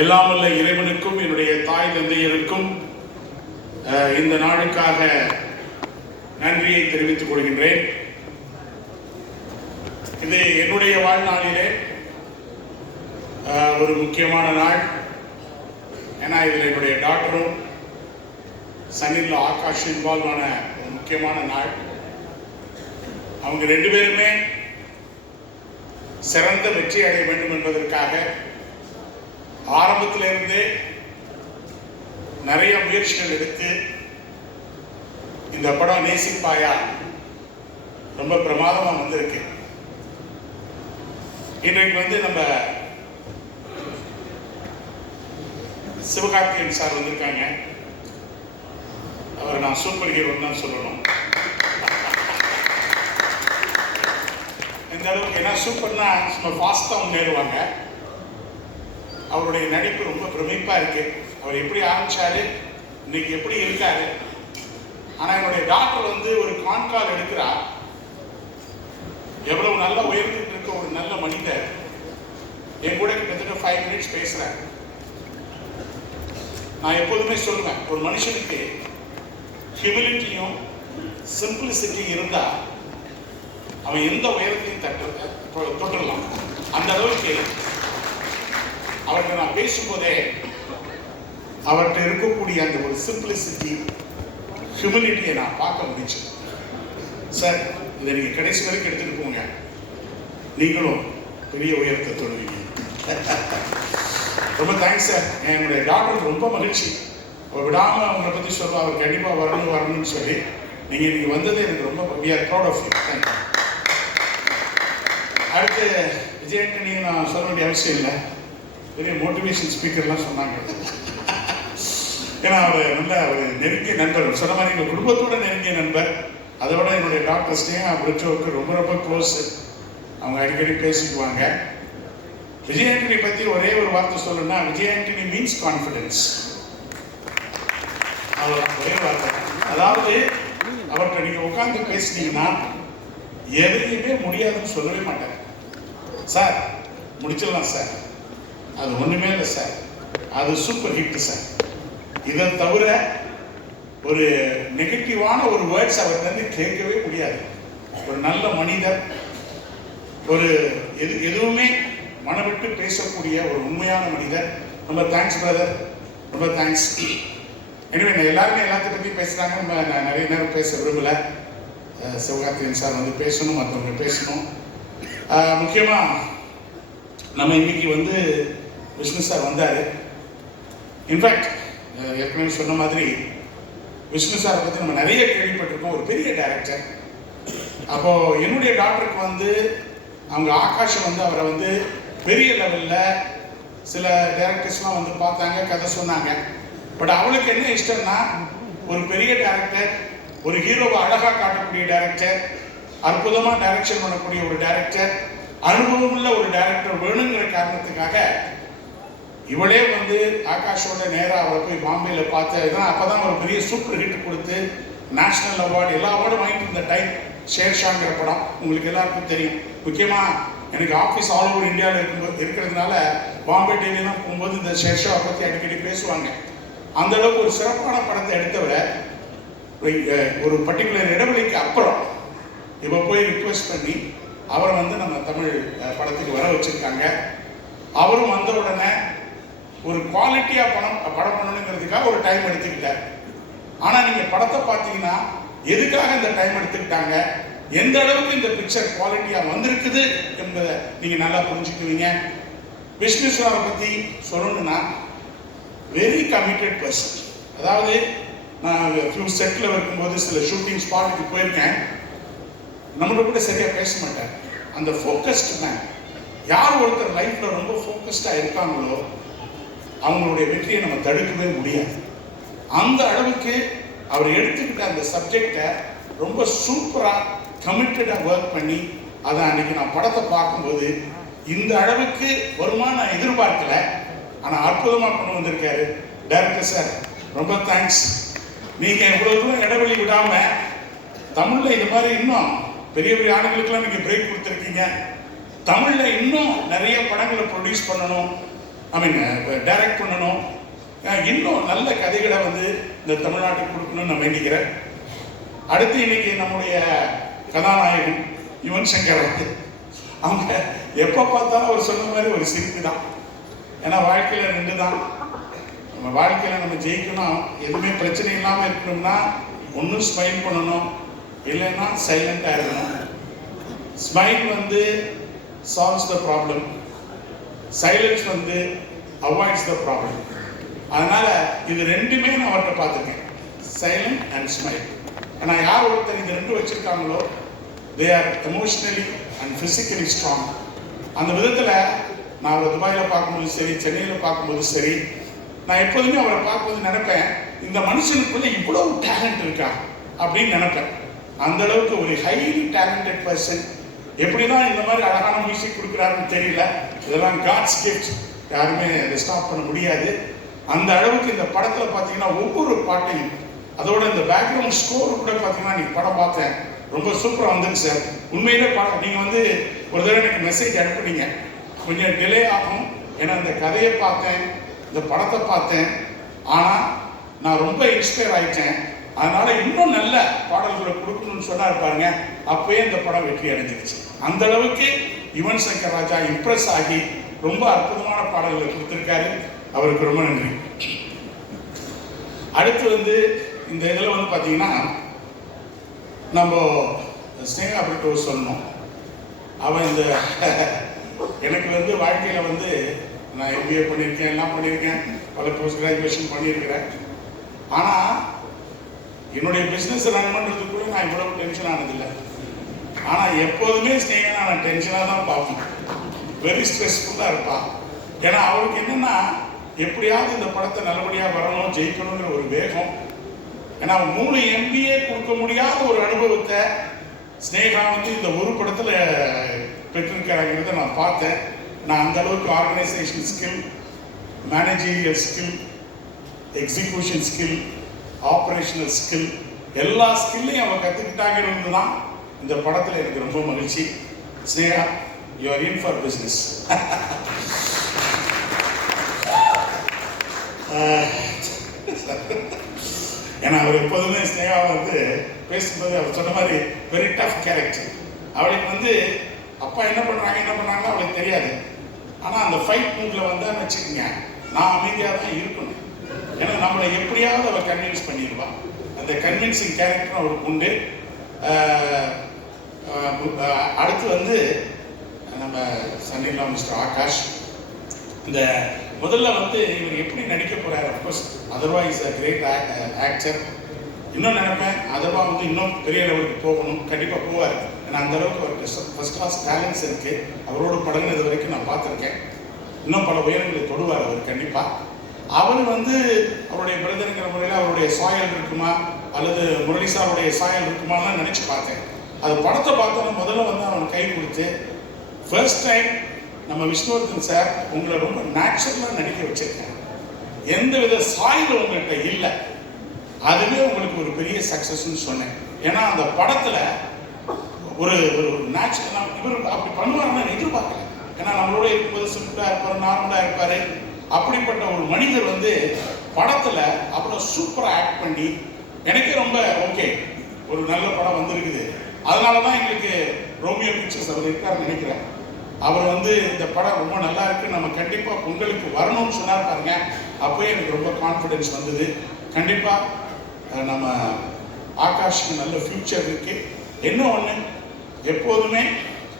எல்லாம் வல்ல இறைவனுக்கும் என்னுடைய தாய் தந்தையருக்கும் இந்த நாளுக்காக நன்றியை தெரிவித்துக் கொள்கின்றேன். இது என்னுடைய வாழ்நாளிலே ஒரு முக்கியமான நாள். ஏன்னா இதில் என்னுடைய டாக்டரும் சன்னில் ஆகாஷ் இன்வால்வ் ஆன ஒரு முக்கியமான நாள். அவங்க ரெண்டு பேருமே சிறந்த வெற்றி அடைய வேண்டும் என்பதற்காக ஆரம்பத்திலிருந்தே நிறைய முயற்சிகள் எடுத்து இந்த படம் நேசிப்பாயா? ரொம்ப பிரமாதமா வந்திருக்கு. இன்றைக்கு வந்து நம்ம சிவகார்த்திகேயன் சார் வந்திருக்காங்க. அவரை நான் சூப்பர் ஹீரோன்னு தான் சொல்லணும். இந்த அளவுக்கு ஏன்னா சூப்பர்னா சும்மா ஃபாஸ்ட்டாக முன்னேறுவாங்க. அவருடைய நடிப்பு ரொம்ப பிரமிப்பாக இருக்கு. அவர் எப்படி ஆரம்பிச்சாரு இன்னைக்கு எப்படி இருக்காரு. ஆனால் என்னுடைய டாக்டர் வந்து ஒரு கான்கால் எடுக்கிறா எவ்வளவு நல்ல உயர்ந்துட்டு இருக்க ஒரு நல்ல மனிதர். என் கூட கிட்டத்தட்ட ஃபைவ் மினிட்ஸ் பேசுகிறேன் நான் எப்போதுமே சொல்லுவேன் ஒரு மனுஷனுக்கு ஹியூமிலிட்டியும் சிம்பிளிசிட்டி இருந்தால் அவன் எந்த உயரத்தையும் தட்டு தொட்டுடலாம். அந்த அளவுக்கு அவர்கிட்ட நான் பேசும்போதே அவர்கிட்ட இருக்கக்கூடிய அந்த ஒரு சிம்பிளிசிட்டி ஹியூமிலிட்டியை நான் பார்க்க முடிஞ்சு சார் இதை நீங்கள் கடைசி வரைக்கும் எடுத்துட்டு போங்க. நீங்களும் பெரிய உயரத்தை தொழுவீங்க ரொம்ப தேங்க்ஸ் சார் என்னுடைய டாக்டர் ரொம்ப மகிழ்ச்சி. அவர் விடாமல் அவங்களை பற்றி சொல்லுவா அவர் கண்டிப்பாக வரணும் வரணும்னு சொல்லி நீங்கள் இன்னைக்கு வந்தது எனக்கு ரொம்ப we are proud of you thank you அடுத்து நீங்கள் நான் சொல்ல வேண்டிய அவசியம் இல்லை. பெரிய மோட்டிவேஷன் ஸ்பீக்கர்லாம் சொன்னாங்க. ஏன்னா அவர் நல்ல ஒரு நெருங்கிய நண்பர். சொன்ன மாதிரி எங்கள் குடும்பத்தோட நெருங்கிய நண்பர். அதோட என்னுடைய டாக்டர் ஸ்னேகா பிரிட்ஜோவுக்கு ரொம்ப ரொம்ப க்ளோஸ் அவங்க அடிக்கடி பேசிக்குவாங்க. விஜயாண்டனி பற்றி ஒரே ஒரு வார்த்தை சொல்லணும்னா விஜயாண்டனி மீன்ஸ் கான்ஃபிடன்ஸ் அவர் ஒரே வார்த்தை. அதாவது அவர்கிட்ட நீங்கள் உட்காந்து பேசினீங்கன்னா எதையுமே முடியாதுன்னு சொல்லவே மாட்டார். சார் முடிச்சிடலாம் சார். அது ஒண்ணுமே இல்லை சார் அது சூப்பர் ஹிட் சார் இதை தவிர ஒரு நெகட்டிவான ஒரு வேர்ட்ஸ் அவர்கிட்ட இருந்து கேட்கவே முடியாது. ஒரு நல்ல மனிதர் ஒரு எது எதுவுமே மனவிட்டு பேசக்கூடிய ஒரு உண்மையான மனிதர். ரொம்ப தேங்க்ஸ் பிரதர் ரொம்ப தேங்க்ஸ் எனவே நான் எல்லாருமே எல்லாத்த பற்றி பேசுகிறாங்க நம்ம நான் நிறைய நேரம் பேச விரும்பலை. சிவகார்த்திகன் சார் வந்து பேசணும் மற்றவங்க பேசணும். முக்கியமாக நம்ம இன்னைக்கு வந்து விஷ்ணு சார் வந்தார். இன்ஃபேக்ட் ஏற்கனவே சொன்ன மாதிரி விஷ்ணு சாரை பற்றி நம்ம நிறைய கேள்விப்பட்டிருக்கோம். ஒரு பெரிய டேரக்டர் அப்போ என்னுடைய டாக்டருக்கு வந்து அவங்க ஆகாஷம் வந்து அவரை வந்து பெரிய லெவலில் சில டேரக்டர்ஸ்லாம் வந்து பார்த்தாங்க கதை சொன்னாங்க. பட் அவளுக்கு என்ன இஷ்டம்னா ஒரு பெரிய டேரக்டர் ஒரு ஹீரோவை அழகாக காட்டக்கூடிய டேரக்டர் அற்புதமாக டைரக்ஷன் பண்ணக்கூடிய ஒரு டைரக்டர் அனுபவமுள்ள ஒரு டேரக்டர் வேணுங்கிற காரணத்துக்காக இவளே வந்து ஆகாஷோட நேராக அவரை போய் பாம்பேல பார்த்து இதான் அப்போ தான் ஒரு பெரிய சூப்பர் ஹிட் கொடுத்து நேஷ்னல் அவார்டு எல்லா அவார்டும் வாங்கிட்டு இருந்த டைம் ஷேர்ஷாங்கிற படம். உங்களுக்கு எல்லாருக்கும் தெரியும். முக்கியமாக எனக்கு ஆஃபீஸ் ஆல் ஓவர் இந்தியாவில் இருக்கும்போது இருக்கிறதுனால பாம்பே டெல்லிலாம் போகும்போது இந்த ஷேர்ஷாவை பற்றி அடிக்கடி பேசுவாங்க. அந்த அளவுக்கு ஒரு சிறப்பான படத்தை எடுத்தவரை ஒரு- ஒரு பர்டிகுலர் இடைவெளிக்கு அப்புறம் இப்போ போய் ரிக்வெஸ்ட் பண்ணி அவரை வந்து நம்ம தமிழ் படத்துக்கு வர வச்சுருக்காங்க. அவரும் வந்த உடனே ஒரு குவாலிட்டியா படம் படம் பண்ணணுங்கிறதுக்காக ஒரு டைம் எடுத்துக்கிட்டார். ஆனா நீங்க படத்தை பார்த்தீங்கன்னா எதுக்காக இந்த டைம் எடுத்துக்கிட்டாங்க? எந்த அளவுக்கு இந்த பிக்சர் குவாலிட்டியா வந்திருக்குது என்பதை நீங்க நல்லா புரிஞ்சுக்குவீங்க. விஷ்ணு சாரை பத்தி சொல்லணும்னா வெரி கமிட்டட் பர்சன் அதாவது நான் ஃபியூ செட்டில் இருக்கும்போது சில ஷூட்டிங் ஸ்பாட்டுக்கு போயிருக்கேன். நம்மளோட கூட சரியாக பேச மாட்டேன் அந்த ஃபோக்கஸ்டு மேன் யார் ஒருத்தர் லைஃப்பில் ரொம்ப ஃபோக்கஸ்டாக இருக்காங்களோ அவங்களுடைய வெற்றியை நம்ம தடுக்கவே முடியாது. அந்த அளவுக்கு அவர் எடுத்துக்கிட்ட அந்த சப்ஜெக்டை ரொம்ப சூப்பராக கமிட்டடாக ஒர்க் பண்ணி அதை அன்னைக்கு நான் படத்தை பார்க்கும்போது இந்த அளவுக்கு வருமா நான் எதிர்பார்க்கல. ஆனால் அற்புதமாக கொண்டு வந்திருக்காரு. டைரக்டர் சார் ரொம்ப தேங்க்ஸ் நீங்கள் இவ்வளோ தூரம் இடைவெளி விடாமல் தமிழில் இது மாதிரி இன்னும் பெரிய பெரிய ஆளுங்களுக்கெல்லாம் நீங்கள் பிரேக் கொடுத்துருக்கீங்க. தமிழில் இன்னும் நிறைய படங்களை ப்ரொடியூஸ் பண்ணணும். ஐ மீன் டைரக்ட் பண்ணணும். இன்னும் நல்ல கதைகளை வந்து இந்த தமிழ்நாட்டுக்கு கொடுக்கணும்னு நான் வேண்டிக்கிறேன். அடுத்து இன்னைக்கு நம்முடைய கதாநாயகன் யுவன் சங்கர் வந்து அவங்க எப்போ பார்த்தாலும் அவர் சொன்ன மாதிரி ஒரு சிரிப்பு தான். ஏன்னா வாழ்க்கையில் ரெண்டு தான் நம்ம வாழ்க்கையில் நம்ம ஜெயிக்கணும். எதுவுமே பிரச்சனை இல்லாமல் இருக்கணும்னா ஒன்றும் ஸ்மைல் பண்ணணும். இல்லைன்னா சைலண்டாக இருக்கணும். ஸ்மைல் வந்து சால்வ்ஸ் த ப்ராப்ளம் சைலன்ஸ் வந்து அவாய்ட்ஸ் த ப்ராப்ளம் அதனால இது ரெண்டுமே நான் அவர்கிட்ட பார்த்துருக்கேன். சைலண்ட் அண்ட் ஸ்மைல் ஆனால் யார் ஒருத்தர் இது ரெண்டும் வச்சுருக்காங்களோ they are emotionally and physically strong அந்த விதத்தில் நான் அவரை துபாயில் பார்க்கும்போது சரி சென்னையில் பார்க்கும்போது சரி நான் எப்போதுமே அவரை பார்க்கும்போது நினைப்பேன் இந்த மனுஷனுக்குள்ளே இவ்வளவு டேலண்ட் இருக்கா அப்படின்னு நினைப்பேன். அந்த அளவுக்கு ஒரு ஹைலி டேலண்டட் பர்சன் எப்படி தான் இந்த மாதிரி அழகான மியூசிக் கொடுக்குறாருன்னு தெரியல. இதெல்லாம் காட்ஸ் கிஃப்ட் யாருமே அதை ஸ்டாப் பண்ண முடியாது. அந்த அளவுக்கு இந்த படத்தில் பார்த்தீங்கன்னா ஒவ்வொரு பாட்டையும் அதோட இந்த பேக்ரவுண்ட் ஸ்கோர் கூட பார்த்தீங்கன்னா நீ படம் பார்த்தேன் ரொம்ப சூப்பராக வந்துங்க சார் உண்மையிலே படம் நீங்கள் வந்து ஒரு தடவை எனக்கு மெசேஜ் அனுப்புனீங்க. கொஞ்சம் டிலே ஆகும். ஏன்னா இந்த கதையை பார்த்தேன் இந்த படத்தை பார்த்தேன். ஆனால் நான் ரொம்ப இன்ஸ்பயர் ஆயிட்டேன். அதனால இன்னும் நல்ல பாடல்களை கொடுக்கணும்னு சொன்னார் பாருங்க. அப்பயே இந்த படம் வெற்றி அடைஞ்சிருச்சு. அந்த அளவுக்கு யுவன் சங்கர் ராஜா இம்ப்ரெஸ் ஆகி ரொம்ப அற்புதமான பாடல்களை கொடுத்துருக்காரு. அவருக்கு ரொம்ப நன்றி. அடுத்து வந்து இந்த இதில் வந்து பார்த்தீங்கன்னா நம்ம ஸ்னேகா பிரிட்டோ சொன்னோம். அவன் இந்த எனக்கு வந்து வாழ்க்கையில் வந்து நான் எம்பிஏ பண்ணியிருக்கேன் எல்லாம் பண்ணியிருக்கேன். பல போஸ்ட் கிராஜுவேஷன் பண்ணியிருக்கிறேன். ஆனால் என்னுடைய பிஸ்னஸ் ரன் கூட நான் இவ்வளவு டென்ஷன் ஆனதில்லை. ஆனால் எப்போதுமே ஸ்னேகா நான் டென்ஷனாக தான் பார்ப்பேன். வெரி ஸ்ட்ரெஸ்ஃபுல்லாக இருப்பான். ஏன்னா அவருக்கு என்னென்னா எப்படியாவது இந்த படத்தை நல்லபடியாக வரணும் ஜெயிக்கணுங்கிற ஒரு வேகம். ஏன்னா மூணு எம்பிஏ கொடுக்க முடியாத ஒரு அனுபவத்தை ஸ்னேகா வந்து இந்த ஒரு படத்தில் பெற்றிருக்கிறாங்கிறத நான் பார்த்தேன். நான் அந்த அளவுக்கு organisation skill managerial skill execution skill operational skill எல்லா ஸ்கில்லையும் அவங்க கற்றுக்கிட்டாங்கிறது தான் இந்த படத்தில் எனக்கு ரொம்ப மகிழ்ச்சி. Sneha your in for business ஏன்னா அவர் எப்போதுமே ஸ்னேகா வந்து பேசும்போது அவர் சொன்ன மாதிரி வெரி டஃப் கேரக்டர் அவளுக்கு வந்து அப்பா என்ன பண்ணுறாங்க என்ன பண்ணுறாங்க அவளுக்கு தெரியாது. ஆனால் அந்த ஃபைட் மூடில் வந்தான்னு வச்சுக்கோங்க நான் அமைதியாக தான் இருக்கணும். ஏன்னா நம்மளை எப்படியாவது அவள் கன்வின்ஸ் பண்ணிடுவான் அந்த கன்வின்சிங் கேரக்டர் அவருக்கு உண்டு. அடுத்து வந்து நம்ம சன்னிலா மிஸ்டர் ஆகாஷ். இந்த முதல்ல வந்து இவர் எப்படி நடிக்க போகிறார் of course Atharvaa is a great actor இன்னும் நினைப்பேன் அதர்வா வந்து இன்னும் பெரிய லெவலுக்கு போகணும். கண்டிப்பாக போவார். ஏன்னா அந்த அளவுக்கு அவருக்கு ஃபர்ஸ்ட் கிளாஸ் டேலண்ட்ஸ் இருக்குது அவரோட படங்கள் வரைக்கும் நான் பார்த்துருக்கேன். இன்னும் பல உயரங்களை தொடுவார் அவர் கண்டிப்பாக அவர் வந்து அவருடைய பிரதருங்கிற முறையில் அவருடைய சாயல் இருக்குமா? அல்லது முரளி சாருடைய சாயல் இருக்குமான்னு நினச்சி பார்த்தேன். அது படத்தை பார்த்தோன்னா முதல்ல வந்து அவன் கை கொடுத்து ஃபர்ஸ்ட் டைம் நம்ம விஷ்ணுவர்தன் சார் உங்களை ரொம்ப நேச்சுரலாக நடிக்க வச்சிருக்கேன் எந்த வித சாயல் உங்கள்கிட்ட இல்லை. அதுவே உங்களுக்கு ஒரு பெரிய சக்ஸஸ்ன்னு சொன்னேன். ஏன்னா அந்த படத்தில் ஒரு ஒரு நேச்சுரல் இவர் அப்படி பண்ணுவாருன்னு நான் எதிர்பார்க்கல. ஏன்னா நம்மளோட இருக்கும்போது சிம்பிளாக இருப்பார் நார்மலாக இருப்பார். அப்படிப்பட்ட ஒரு மனிதர் வந்து படத்தில் அவ்வளோ சூப்பராக ஆக்ட் பண்ணி எனக்கே ரொம்ப ஓகே ஒரு நல்ல படம் வந்திருக்குது. அதனால தான் எங்களுக்கு ரோமியோ பிக்சர்ஸ் அவர் இருக்காருன்னு நினைக்கிறேன். அவர் வந்து இந்த படம் ரொம்ப நல்லா இருக்கு. நம்ம கண்டிப்பாக பொங்கலுக்கு வரணும்னு சொன்னார் பாருங்க. அப்போயே எனக்கு ரொம்ப கான்ஃபிடென்ஸ் வந்தது. கண்டிப்பாக நம்ம ஆகாஷ்க்கு நல்ல ஃப்யூச்சர் இருக்கு. என்ன ஒன்று எப்போதுமே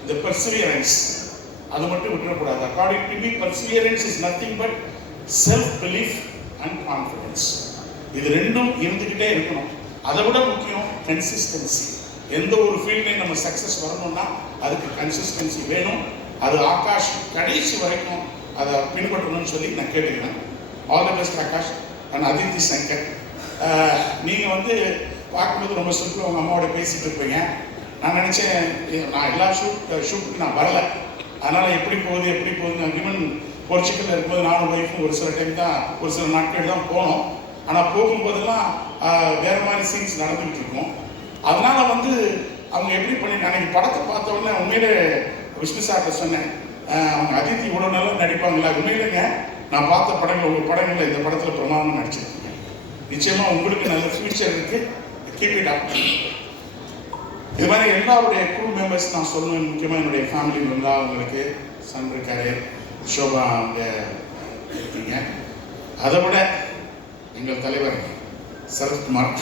இந்த பர்சிவியரன்ஸ் அது மட்டும் விட்டுறக்கூடாது. According to me perseverance is nothing but self belief and confidence இது ரெண்டும் இருந்துக்கிட்டே இருக்கணும். அதை விட முக்கியம் கன்சிஸ்டன்சி எந்த ஒரு ஃபீல்ட்லையும் நம்ம சக்ஸஸ் வரணும்னா அதுக்கு கன்சிஸ்டன்சி வேணும். அது ஆகாஷ் கடைசி வரைக்கும் அதை பின்பற்றணும்னு சொல்லி நான் கேட்டுக்கிறேன். All the best Akash. And Aditi Shankar. நீங்கள் வந்து பார்க்கும்போது ரொம்ப சிம்பிளாக உங்கள் அம்மாவோட பேசிகிட்டு இருப்பீங்க. நான் நினச்சேன் நான் எல்லா ஷூட் ஷூட்டுக்கு நான் வரல. அதனால் எப்படி போகுது எப்படி போகுது ஈவன் கிவன் போர்ச்சுக்கலில் இருக்கும்போது நானும் ஒய்ஃபும் ஒரு சில டைம் தான் ஒரு சில நாட்கள் தான் போனோம். ஆனால் போகும்போதெல்லாம் வேறு மாதிரி சீன்ஸ் நடந்துகிட்டு இருக்கோம். அதனால வந்து அவங்க எப்படி பண்ணி அன்னைக்கு படத்தை பார்த்த உடனே உண்மையிலே விஷ்ணு சார்கிட்ட சொன்னேன். அவங்க அதித்தி இவ்வளோ நல்லா நடிப்பாங்களா? உண்மையிலேங்க நான் பார்த்த படங்கள் உங்கள் படங்களில் இந்த படத்தில் பிரமாதமாக நடிச்சிருக்கீங்க. நிச்சயமாக உங்களுக்கு நல்ல ஃபியூச்சர் இருக்குது கீப் இட் அப் இது மாதிரி எல்லாருடைய குழு மெம்பர்ஸ் நான் சொல்லணும். முக்கியமாக என்னுடைய ஃபேமிலி இருந்தால் அவங்களுக்கு சன் இருக்காரு ஷோபா அவங்க இருக்கீங்க. அதை விட எங்கள் தலைவர் சரத்குமார்.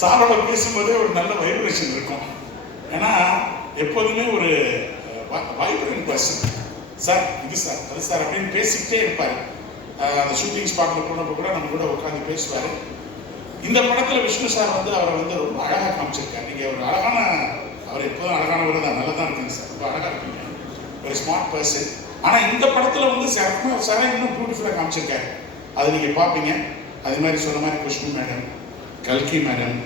சாரோட பேசும்போதே ஒரு நல்ல வைப்ரேஷன் இருக்கும். ஏன்னா எப்போதுமே ஒரு வைப்ரண்ட் பர்சன் சார் இது சார் அது சார் அப்படின்னு பேசிக்கிட்டே இருப்பார். அந்த ஷூட்டிங் ஸ்பாட்டில் போனப்போ கூட நம்ம கூட உட்காந்து பேசுவார். இந்த படத்தில் விஷ்ணு சார் வந்து அவரை வந்து ரொம்ப அழகாக காமிச்சிருக்காரு. நீங்கள் ஒரு அழகான அவர் எப்போதும் அழகானவர் தான். நல்லா தான் இருக்குங்க சார் ரொம்ப அழகாக இருக்கீங்க. ஒரு ஸ்மார்ட் பர்சன் ஆனால் இந்த படத்தில் வந்து சார் சாரை இன்னும் பியூட்டிஃபுல்லாக காமிச்சிருக்காரு. அது நீங்கள் பார்ப்பீங்க. அது மாதிரி சொன்ன மாதிரி குஷ்பு மேடம் கல்கி madam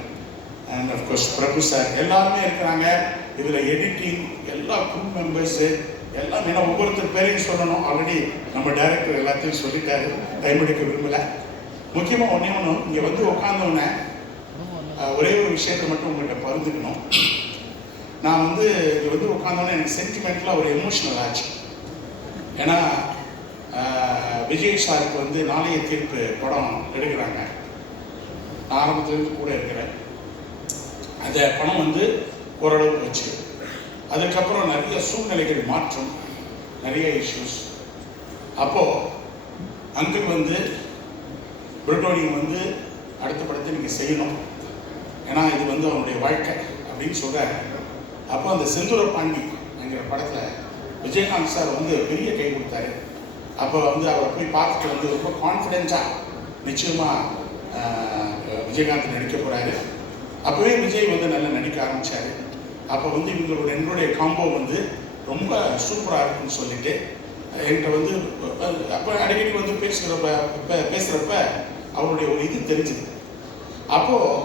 and of course Prabhu sir எல்லாருமே இருக்கிறாங்க. இதில் எடிட்டிங் எல்லா குரூப் மெம்பர்ஸு எல்லாம் ஏன்னா ஒவ்வொருத்தர் பேரையும் சொல்லணும். ஆல்ரெடி நம்ம டைரக்டர் எல்லாத்தையும் சொல்லிட்டாரு. டைம் எடுக்க விரும்பலை. முக்கியமாக ஒன்றே ஒன்று இங்கே வந்து உட்காந்தோடனே ஒரே ஒரு விஷயத்தை மட்டும் உங்கள்கிட்ட பகிர்ந்துக்கணும். நான் வந்து இங்கே வந்து உட்காந்தோடனே எனக்கு சென்டிமெண்ட்லாம் ஒரு எமோஷனல் ஆச்சு. ஏன்னா விஜய் சாருக்கு வந்து நாளைய தீர்ப்பு படம் எடுக்கிறாங்க. நான் ஆரம்பத்துலேருந்து கூட இருக்கிறேன் அந்த பணம் வந்து ஓரளவு வச்சு. அதுக்கப்புறம் நிறைய சூழ்நிலைகள் மாற்றம் நிறைய இஷ்யூஸ் அப்போது அங்கிள் வந்து பிரிட்டோனியம் வந்து அடுத்த படத்தை நீங்கள் செய்யணும். ஏன்னா இது வந்து அவனுடைய வாழ்க்கை அப்படின்னு சொல்கிறாரு அப்போ அந்த செந்தூர பாண்டி என்கிற படத்தில் விஜயகாந்த் சார் வந்து பெரிய கை கொடுத்தாரு. அப்போ வந்து அவரை போய் பார்த்துட்டு வந்து ரொம்ப கான்ஃபிடென்ஸாக நிச்சயமாக விஜயகாந்த் நடிக்க போகிறாரு அப்போவே விஜய் வந்து நல்லா நடிக்க ஆரம்பித்தார் அப்போ வந்து இவங்களோட என்னுடைய காம்போ வந்து ரொம்ப சூப்பராக இருக்குன்னு சொல்லிட்டு என்கிட்ட வந்து அப்போ அடிக்கடி வந்து பேசுகிறப்ப பே- பேசுகிறப்ப அவருடைய ஒரு இது தெரிஞ்சுது. அப்போது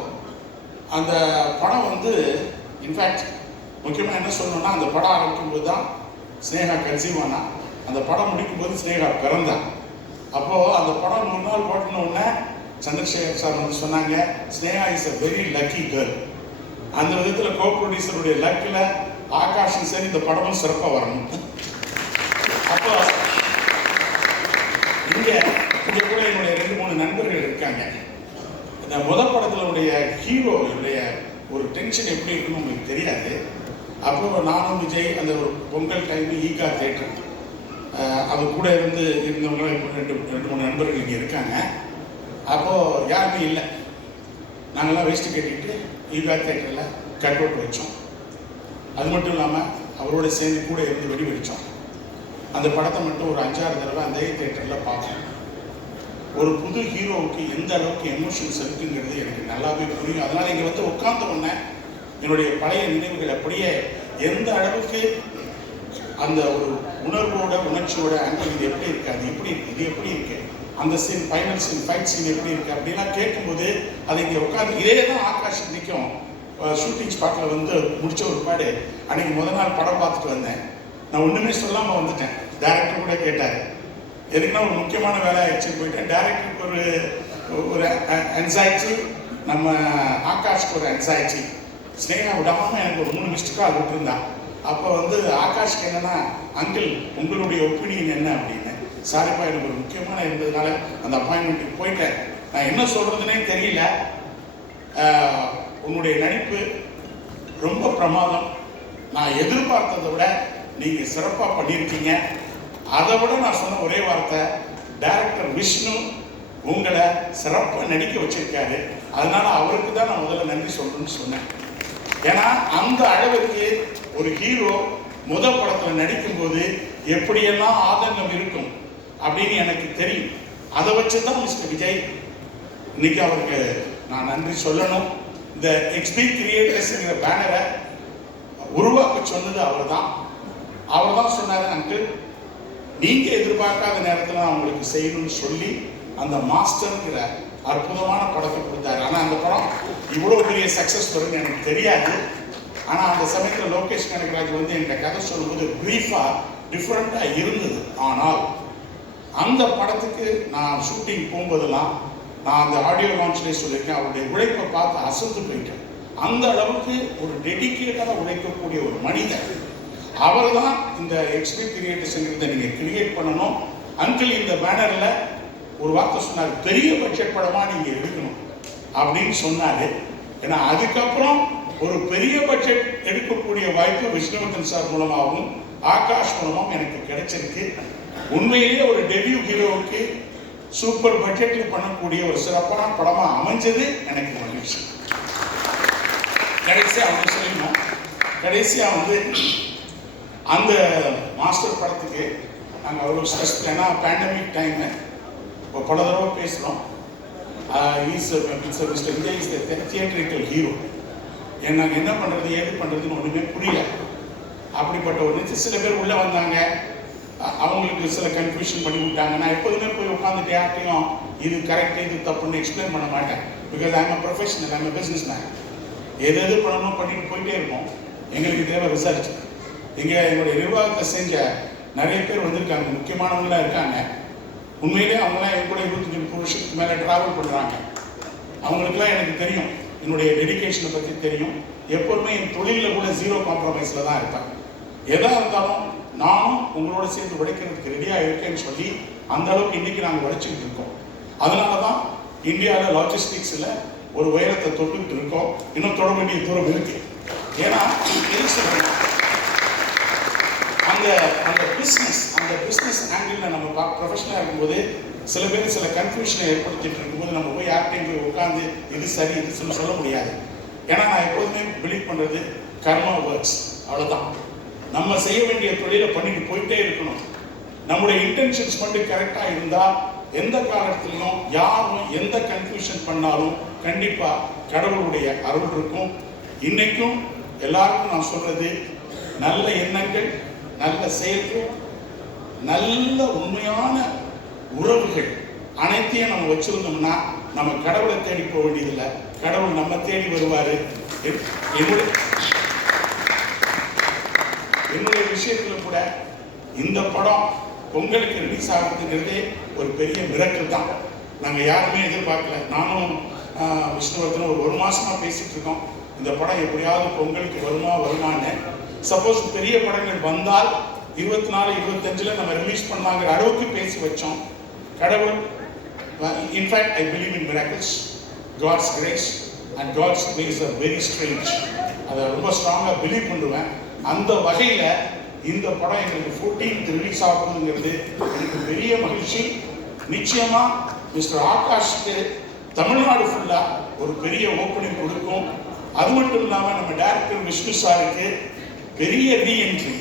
அந்த படம் வந்து இன்ஃபேக்ட் முக்கியமாக என்ன சொல்லணும்னா அந்த படம் ஆரம்பிக்கும் போது தான் ஸ்னேகா கன்சீவ் அந்த படம் முடிக்கும் போது ஸ்னேகா பிறந்தான் அப்போது அந்த படம் மூணு நாள் போட்டினோடனே சந்திரசேகர் சார் வந்து சொன்னாங்க Sneha is a very lucky girl அந்த விதத்தில் கோ ப்ரொடியூசருடைய லக்கில் ஆகாஷும் சரி இந்த படமும் சிறப்பாக வரணும். அப்போ இங்கே இங்கே கூட என்னுடைய ரெண்டு மூணு நண்பர்கள் இருக்காங்க. இந்த முத படத்தினுடைய ஹீரோ என்னுடைய ஒரு டென்ஷன் எப்படி இருக்குன்னு உங்களுக்கு தெரியாது. அப்போ நானும் விஜய் அந்த ஒரு பொங்கல் டைம் ஈகா தேட்டர் அது கூட இருந்து இருந்தவங்க ரெண்டு ரெண்டு மூணு நண்பர்கள் இங்கே இருக்காங்க. அப்போது யாருமே இல்லை. நாங்கள்லாம் வேஸ்ட்டு கட்டிட்டு ஈகா தேட்டரில் கட் அவுட் வச்சோம். அது மட்டும் இல்லாமல் அவரோட சேர்ந்து கூட இருந்து வெடி வெடித்தோம் அந்த படத்தை மட்டும் ஒரு அஞ்சாறு தடவை அந்த தேட்டரில் பார்த்தோம். ஒரு புது ஹீரோவுக்கு எந்த அளவுக்கு எமோஷன்ஸ் இருக்குங்கிறது எனக்கு நல்லாவே புரியும். அதனால் இங்கே வந்து உட்கார்ந்த உடனே என்னுடைய பழைய நினைவுகள் அப்படியே எந்த அளவுக்கு அந்த ஒரு உணர்வோட உணர்ச்சியோட ஆங்கிள் இது எப்படி இருக்கு? அது எப்படி இருக்கு? இது எப்படி இருக்கு? அந்த scene final scene fight scene எப்படி இருக்கு? அப்படிலாம் கேட்கும்போது அதை இங்கே உட்காந்து இதே தான் ஆகாஷ் நிற்கும் ஷூட்டிங் ஸ்பாட்டில் வந்து முடிச்ச ஒரு பாடு. அன்னைக்கு முதல் நாள் படம் பார்த்துட்டு வந்தேன். நான் ஒன்றுமே சொல்லாமல் வந்துட்டேன். டேரக்டர் கூட கேட்டார். எதுக்குன்னா ஒரு முக்கியமான வேலை ஆயிடுச்சு போயிட்டேன். டேரக்டருக்கு ஒரு ஒரு அன்சைட்டி நம்ம ஆகாஷ்க்கு ஒரு அன்சைட்டி ஸ்னேகா விடாமல் எனக்கு ஒரு மூணு மிஸ்டு கால் விட்டுருந்தான் அப்போ வந்து ஆகாஷ்க்கு என்னன்னா அங்கிள் உங்களுடைய ஒப்பீனியன் என்ன அப்படின்னு? சாரிப்பா எனக்கு ஒரு முக்கியமான இருந்ததுனால அந்த அப்பாயின்மெண்ட்டுக்கு போயிட்டேன். நான் என்ன சொல்கிறதுனே தெரியல. உன்னுடைய நடிப்பு ரொம்ப பிரமாதம். நான் எதிர்பார்த்ததை விட நீங்கள் சிறப்பாக பண்ணியிருக்கீங்க. அதை விட நான் சொன்ன ஒரே வார்த்தை டைரக்டர் விஷ்ணு உங்களை சிறப்பாக நடிக்க வச்சிருக்காரு. அதனால அவருக்கு தான் நான் முதல்ல நன்றி சொல்லணும்னு சொன்னேன். ஏன்னா அந்த அளவுக்கு ஒரு ஹீரோ முதல் படத்தில் நடிக்கும்போது எப்படியெல்லாம் ஆதங்கம் இருக்கும் அப்படின்னு எனக்கு தெரியும். அதை வச்சு தான் மிஸ்டர் விஜய் இன்னைக்கு அவருக்கு நான் நன்றி சொல்லணும். இந்த எக்ஸ்பி கிரியேட்டர்ஸ்ங்கிற பேனரை உருவாக்க சொன்னது அவர் தான் அவர் தான் சொன்னார் அங்கிள் நீங்கள் எதிர்பார்க்காத நேரத்தில் நான் உங்களுக்கு செய்யணும்னு சொல்லி அந்த மாஸ்டருங்கிற அற்புதமான படத்தை கொடுத்தாரு. ஆனால் அந்த படம் இவ்வளோ பெரிய சக்ஸஸ் வரும்னு எனக்கு தெரியாது. ஆனால் அந்த சமயத்தில் லோகேஷ் கனகராஜ் வந்து என்கிட்ட கதை சொல்லும்போது ப்ரீஃபாக டிஃப்ரெண்ட்டாக இருந்தது. ஆனால் அந்த படத்துக்கு நான் ஷூட்டிங் போகும்போதெல்லாம் நான் அந்த ஆடியோ லான்ச்லேயே சொல்லியிருக்கேன். அவருடைய உழைப்பை பார்த்து அசந்து போயிட்டேன். அந்த அளவுக்கு ஒரு டெடிக்கேட்டாக உழைக்கக்கூடிய ஒரு மனிதன் அவர் தான் இந்த எக்ஸ்பி கிரியேட்டர்ஸ்ங்கிறத நீங்கள் கிரியேட் பண்ணணும். அங்கிள் இந்த பேனரில் ஒரு வார்த்தை சொன்னார் பெரிய பட்ஜெட் படமாக நீங்கள் எடுக்கணும். அப்படின்னு சொன்னார். ஏன்னா அதுக்கப்புறம் ஒரு பெரிய பட்ஜெட் எடுக்கக்கூடிய வாய்ப்பு விஷ்ணுவர்தன் சார் மூலமாகவும் ஆகாஷ் மூலமாகவும் எனக்கு கிடைச்சிருக்கு. உண்மையிலேயே ஒரு டெபியூ ஹீரோவுக்கு சூப்பர் பட்ஜெட்டில் பண்ணக்கூடிய ஒரு சிறப்பான படமாக அமைஞ்சது எனக்கு மகிழ்ச்சி கடைசியாக அவங்க சொல்லணும் கடைசியாக வந்து அந்த மாஸ்டர் படத்துக்கு நாங்கள் அவ்வளோ ஸ்ட்ரெஸ் ஏன்னா பேண்டமிக் டைமு இப்போ பல தடவை பேசுகிறோம் is mister India is theatrical hero எனக்கு என்ன பண்ணுறது ஏது பண்ணுறதுன்னு ஒன்றுமே புரியல. அப்படிப்பட்ட ஒரு சில பேர் உள்ளே வந்தாங்க. அவங்களுக்கு சில கன்ஃபியூஷன் பண்ணி விட்டாங்க. நான் எப்போதுமே போய் உட்காந்துட்டு யார்ட்டையும் இது கரெக்ட் இது தப்புன்னு எக்ஸ்பிளைன் பண்ண மாட்டேன். Because I'm a professional I'm a business man எது எது பண்ணணும் பண்ணிட்டு போயிட்டே இருப்போம். எங்களுக்கு தேவை ரிசர்ச் இங்கே எங்களுடைய நிர்வாகத்தை செஞ்ச நிறைய பேர் வந்திருக்காங்க. முக்கியமானவங்களாம் இருக்காங்க. உண்மையிலே அவங்களாம் என் கூட இருபத்தஞ்சு வருஷத்துக்கு மேலே ட்ராவல் பண்ணுறாங்க அவங்களுக்குலாம் எனக்கு தெரியும். என்னுடைய டெடிகேஷனை பற்றி தெரியும். எப்போதுமே என் தொழிலில் கூட ஜீரோ காம்ப்ரமைஸில் தான் இருப்பேன். எதாக இருந்தாலும் நானும் உங்களோட சேர்ந்து உழைக்கிறதுக்கு ரெடியாக இருக்கேன்னு சொல்லி அந்த அளவுக்கு இன்னைக்கு நாங்கள் உழைச்சிக்கிட்டு இருக்கோம். அதனால தான் இந்தியாவில் லாஜிஸ்டிக்ஸில் ஒரு உயரத்தை தொட்டுக்கிட்டு இருக்கோம். இன்னும் தொட வேண்டிய தூரம் இருக்கு. ஏன்னா அந்த அந்த பிஸ்னஸ் அந்த பிஸ்னஸ் ஆங்கிளில் நம்ம ப்ரொஃபஷனாக ப்ரொஃபஷனலாக இருக்கும்போது சில பேர் சில கன்ஃபியூஷனை ஏற்படுத்திட்டு இருக்கும்போது நம்ம போய் யார்கிட்டையும் போய் உட்காந்து இது சரி இது சொல்ல முடியாது. ஏன்னா நான் எப்போதுமே பிலீவ் பண்ணுறது கர்மா ஒர்க்ஸ் அவ்வளோதான் நம்ம செய்ய வேண்டிய தொழிலை பண்ணிட்டு போயிட்டே இருக்கணும். நம்முடைய இன்டென்ஷன்ஸ் மட்டும் கரெக்டாக இருந்தால் எந்த காலத்திலையும் யாரும் எந்த கன்ஃபியூஷன் பண்ணாலும் கண்டிப்பாக கடவுளுடைய அருள் இருக்கும். இன்னைக்கும் எல்லாருக்கும் நான் சொல்றது நல்ல எண்ணங்கள் நல்ல செயல்கள் நல்ல உண்மையான உறவுகள் அனைத்தையும் நம்ம வச்சிருந்தோம்னா நம்ம கடவுளை தேடி போக வேண்டியதில்லை. கடவுள் நம்ம தேடி வருவாரு. என்னுடைய என்னுடைய விஷயத்துல கூட இந்த படம் பொங்கலுக்கு ரிலீஸ் ஆகுதுங்கிறதே ஒரு பெரிய மிரட்டல் தான். நாங்கள் யாருமே எதிர்பார்க்கல. நானும் ஆஹ், விஷ்ணுவர்தனும் ஒரு ஒரு மாசமா பேசிட்டு இருக்கோம். இந்த படம் எப்படியாவது பொங்கலுக்கு வருமா வருமான்னு. சப்போஸ் பெரிய படங்கள் வந்தால் இருபத்தி நாலு இருபத்தஞ்சில் நம்ம ரிலீஸ் பண்ணலாங்கிற அளவுக்கு பேசி வச்சோம். கடவுள் in fact I believe in miracles God's grace and God's grace are very strange அதை ரொம்ப ஸ்ட்ராங்காக பிலீவ் பண்ணுவேன். அந்த வகையில் இந்த படம் எங்களுக்கு ஃபோர்டீன்த் ரிலீஸ் ஆகணுங்கிறது எனக்கு பெரிய மகிழ்ச்சி. நிச்சயமாக மிஸ்டர் ஆகாஷ்க்கு தமிழ்நாடு ஃபுல்லாக ஒரு பெரிய ஓப்பனிங் கொடுக்கும். அது மட்டும் இல்லாமல் நம்ம டேரக்டர் விஷ்ணு சாருக்கு பெரிய ரீஎன்ட்ரி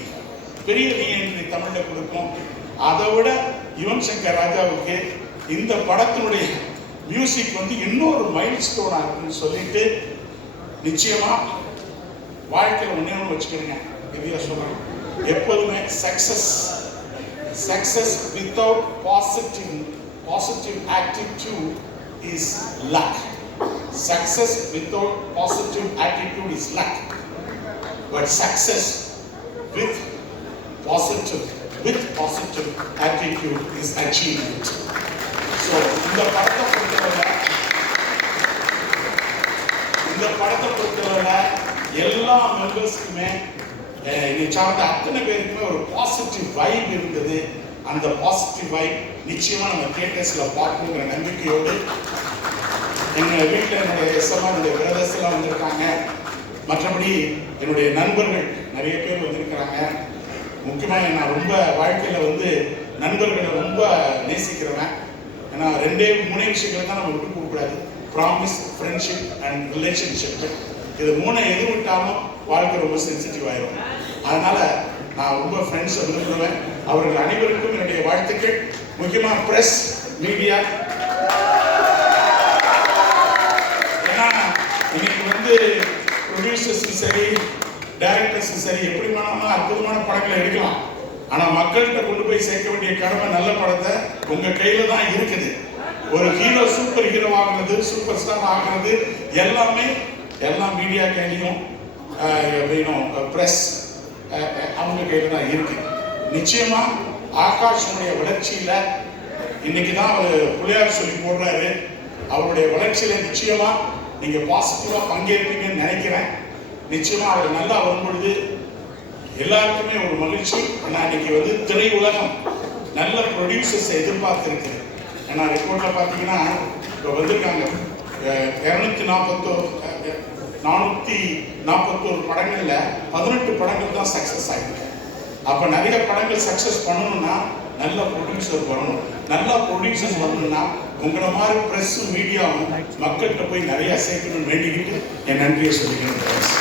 பெரிய ரீஎன்ட்ரி தமிழில் கொடுக்கும். அதை விட யுவன் சங்கர் ராஜாவுக்கு இந்த படத்தினுடைய மியூசிக் வந்து இன்னொரு மைல் ஸ்டோனாக இருக்குன்னு சொல்லிட்டு நிச்சயமா வாழ்க்கையில் ஒன்றே ஒன்று வச்சுக்கிடுங்க இதையா சொல்கிறேன் எப்போதுமே success success without positive positive attitude is luck success without positive attitude is luck but success with positive with positive attitude is achievement so இந்த படத்தை பொறுத்தவரை இந்த படத்தை பொறுத்தவரை எல்லா மெம்பர்ஸ்க்குமே என்னை சார்ந்த அத்தனை பேருக்குமே ஒரு பாசிட்டிவ் வைப் இருந்தது. அந்த பாசிட்டிவ் வைப் நிச்சயமா நம்ம தியேட்டர்ஸ்ல பார்க்கணுங்கிற நம்பிக்கையோடு எங்க வீட்டில் என்னுடைய எஸ்எம்ஆர் என்னுடைய பிரதர்ஸ் எல்லாம் வந்திருக்காங்க. மற்றபடி என்னுடைய நண்பர்கள் நிறைய பேர் வந்திருக்கிறாங்க. முக்கியமாக நான் ரொம்ப வாழ்க்கையில் வந்து நண்பர்களை ரொம்ப நேசிக்கிறவன். ஏன்னா ரெண்டே மூணே விஷயங்களை தான் நம்ம விட்டு கொடுக்கூடாது ப்ராமிஸ் ஃப்ரெண்ட்ஷிப் அண்ட் ரிலேஷன்ஷிப் இது மூணை எது விட்டாலும் வாழ்க்கை ரொம்ப சென்சிட்டிவ் ஆயிரும். அதனால நான் ரொம்ப ஃப்ரெண்ட்ஸை விரும்புவேன் அவர்கள் அனைவருக்கும் என்னுடைய வாழ்த்துக்கள். முக்கியமாக ப்ரெஸ் மீடியா ஏன்னா இன்னைக்கு வந்து ப்ரொடியூசர்ஸும் சரி டைரக்டர்ஸ் சரி எப்படி வேணாலும் அற்புதமான படங்களை எடுக்கலாம். ஆனா மக்கள்கிட்ட கொண்டு போய் சேர்க்க வேண்டிய கடமை நல்ல படத்தை உங்க கையில தான் இருக்குது. ஒரு ஹீரோ சூப்பர் ஹீரோ ஆகுறது சூப்பர் ஸ்டார் ஆகுறது எல்லாமே எல்லாம் மீடியா கையிலையும் ப்ரெஸ் அவங்க கையில தான் இருக்கு. நிச்சயமா ஆகாஷனுடைய வளர்ச்சியில இன்னைக்கு தான் அவர் புள்ளையார் சொல்லி போடுறாரு. அவருடைய வளர்ச்சியில நிச்சயமா நீங்க பாசிட்டிவா பங்கேற்பீங்கன்னு நினைக்கிறேன். நிச்சயமா அவர் நல்லா வரும்பொழுது எல்லாருக்குமே ஒரு மகிழ்ச்சி. ஆனால் இன்னைக்கு வந்து திரையுலகம் நல்ல ப்ரொடியூசர்ஸை எதிர்பார்த்துருக்குது ஏன்னா ரிப்போர்ட்டில் பார்த்தீங்கன்னா இப்போ வந்திருக்காங்க. இரநூத்தி நாற்பத்தோரு நானூற்றி நாற்பத்தோரு படங்களில் பதினெட்டு படங்கள் தான் சக்ஸஸ் ஆகிருக்கு அப்போ நிறைய படங்கள் சக்ஸஸ் பண்ணணும்னா நல்ல ப்ரொடியூசர் வரணும். நல்ல ப்ரொடியூசர் வரணும்னா உங்களை மாதிரி ப்ரெஸ்ஸும் மீடியாவும் மக்கள்கிட்ட போய் நிறைய சேர்க்கணும்னு வேண்டிக்கிட்டு என் நன்றியை சொல்லிக்கிறேன்